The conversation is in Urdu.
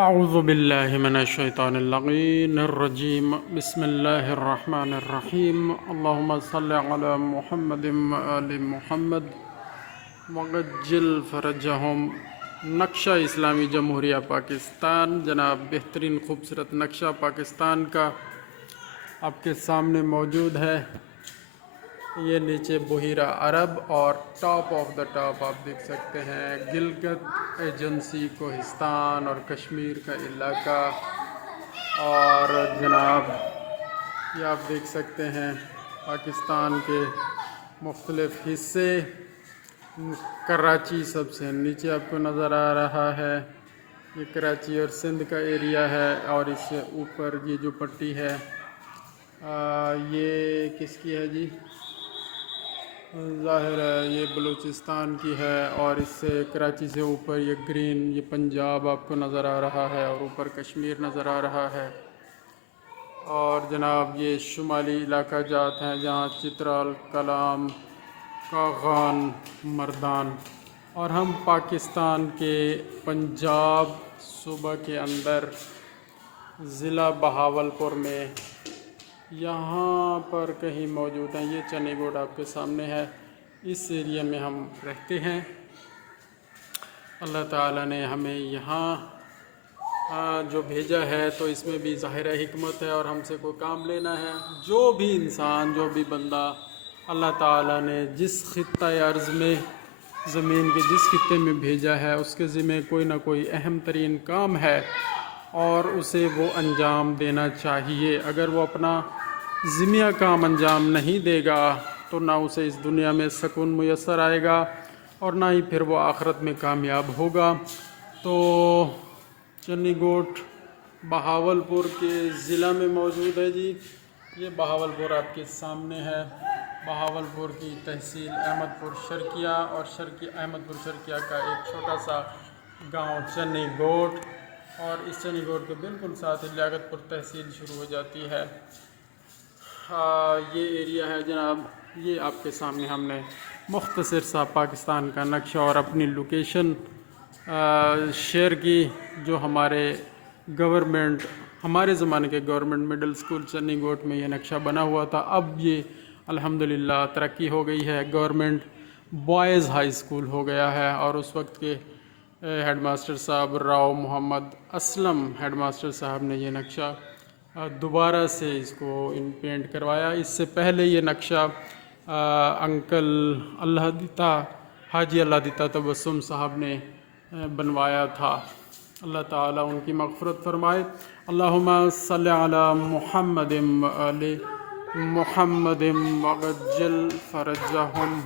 اعوذ باللہ من الشیطان اللعین الرجیم بسم اللہ الرحمن الرحیم اللہم صلی علی محمد وآل محمد وعجل فرجہم۔ نقشہ اسلامی جمہوریہ پاکستان، جناب بہترین خوبصورت نقشہ پاکستان کا آپ کے سامنے موجود ہے۔ یہ نیچے بحیرہ عرب اور ٹاپ آف دا ٹاپ آپ دیکھ سکتے ہیں گلگت ایجنسی، کوہستان اور کشمیر کا علاقہ، اور جناب یہ آپ دیکھ سکتے ہیں پاکستان کے مختلف حصے۔ کراچی سب سے نیچے آپ کو نظر آ رہا ہے، یہ کراچی اور سندھ کا ایریا ہے، اور اس سے اوپر یہ جو پٹی ہے یہ کس کی ہے جی؟ ظاہر ہے یہ بلوچستان کی ہے، اور اس سے کراچی سے اوپر یہ گرین یہ پنجاب آپ کو نظر آ رہا ہے، اور اوپر کشمیر نظر آ رہا ہے۔ اور جناب یہ شمالی علاقہ جات ہیں جہاں چترال، کلام، کاغان، مردان، اور ہم پاکستان کے پنجاب صوبہ کے اندر ضلع بہاولپور میں یہاں پر کہیں موجود ہیں۔ یہ چنی گوڈ آپ کے سامنے ہے، اس ایریا میں ہم رہتے ہیں۔ اللہ تعالیٰ نے ہمیں یہاں جو بھیجا ہے تو اس میں بھی ظاہر حکمت ہے، اور ہم سے کوئی کام لینا ہے۔ جو بھی انسان، جو بھی بندہ اللہ تعالیٰ نے جس خطۂ ارض میں، زمین کے جس خطے میں بھیجا ہے، اس کے ذمہ کوئی نہ کوئی اہم ترین کام ہے، اور اسے وہ انجام دینا چاہیے۔ اگر وہ اپنا ذمہ کام انجام نہیں دے گا تو نہ اسے اس دنیا میں سکون میسر آئے گا، اور نہ ہی پھر وہ آخرت میں کامیاب ہوگا۔ تو چنی گوٹ بہاولپور کے ضلع میں موجود ہے جی۔ یہ بہاولپور آپ کے سامنے ہے، بہاولپور کی تحصیل احمد پور شرقیہ، اور احمد پور شرقیہ کا ایک چھوٹا سا گاؤں چنی گوٹ، اور اس چنی گوٹ کے بالکل ساتھ لیاقت پور تحصیل شروع ہو جاتی ہے۔ یہ ایریا ہے جناب، یہ آپ کے سامنے ہم نے مختصر سا پاکستان کا نقشہ اور اپنی لوکیشن شیئر کی، جو گورنمنٹ ہمارے زمانے کے گورنمنٹ مڈل سکول چنی گوٹ میں یہ نقشہ بنا ہوا تھا۔ اب یہ الحمدللہ ترقی ہو گئی ہے، گورنمنٹ بوائز ہائی سکول ہو گیا ہے، اور اس وقت کے ہیڈ ماسٹر صاحب راؤ محمد اسلم ہیڈ ماسٹر صاحب نے یہ نقشہ دوبارہ سے اس کو پینٹ کروایا۔ اس سے پہلے یہ نقشہ انکل حاجی اللہ دیتا تبسم صاحب نے بنوایا تھا۔ اللہ تعالیٰ ان کی مغفرت فرمائے۔ اللہم صلی علی محمد وآل محمد وعجل فرجہم۔